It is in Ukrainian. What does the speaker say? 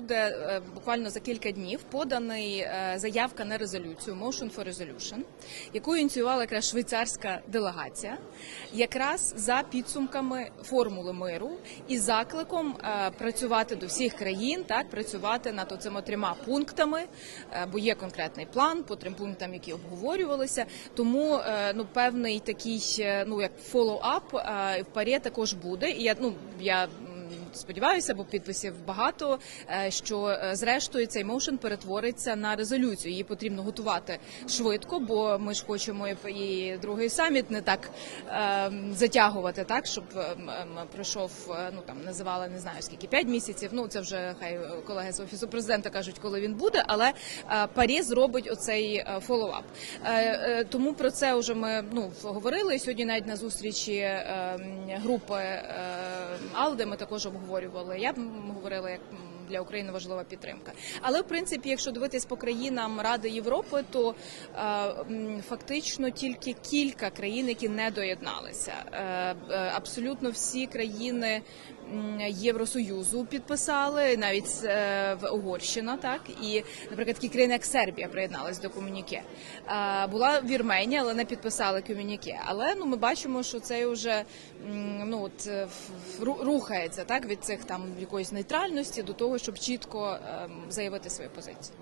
буде е, буквально за кілька днів поданий е, заявка на резолюцію Motion for Resolution, яку ініціювала якраз швейцарська делегація, якраз за підсумками формули миру і закликом е, працювати до всіх країн, так працювати над оцими трьома пунктами, бо є конкретний план по трьом пунктам, які обговорювалися. Тому ну певний такий ну як фоллоуап в парі також буде. І я ну я. Сподіваюся, бо підписів багато. е, Що е, зрештою цей моушен перетвориться на резолюцію. Її потрібно готувати швидко, бо ми ж хочемо і- другий саміт не так е, затягувати, так щоб е, м, м, пройшов е, ну там називали не знаю скільки п'ять місяців. Ну це вже хай колеги з офісу президента кажуть, коли він буде. Але Парі зробить оцей фоллоуап. Тому про це вже ми ну говорили сьогодні. Навіть на зустрічі групи Алде ми також обговорювали. Я б говорила як. Для України важлива підтримка, але в принципі, якщо дивитись по країнам Ради Європи, то е, фактично тільки кілька країн, які не доєдналися. Е, е, абсолютно всі країни Євросоюзу підписали, навіть е, в Угорщина, так і, наприклад, такі країни, як Сербія, приєдналась до комуніке. Е, була Вірменія, але не підписали комуніке. Але ну ми бачимо, що це вже ну от е, рухається так від цих там якоїсь нейтральності до того, щоб чітко ем, заявити свою позицію.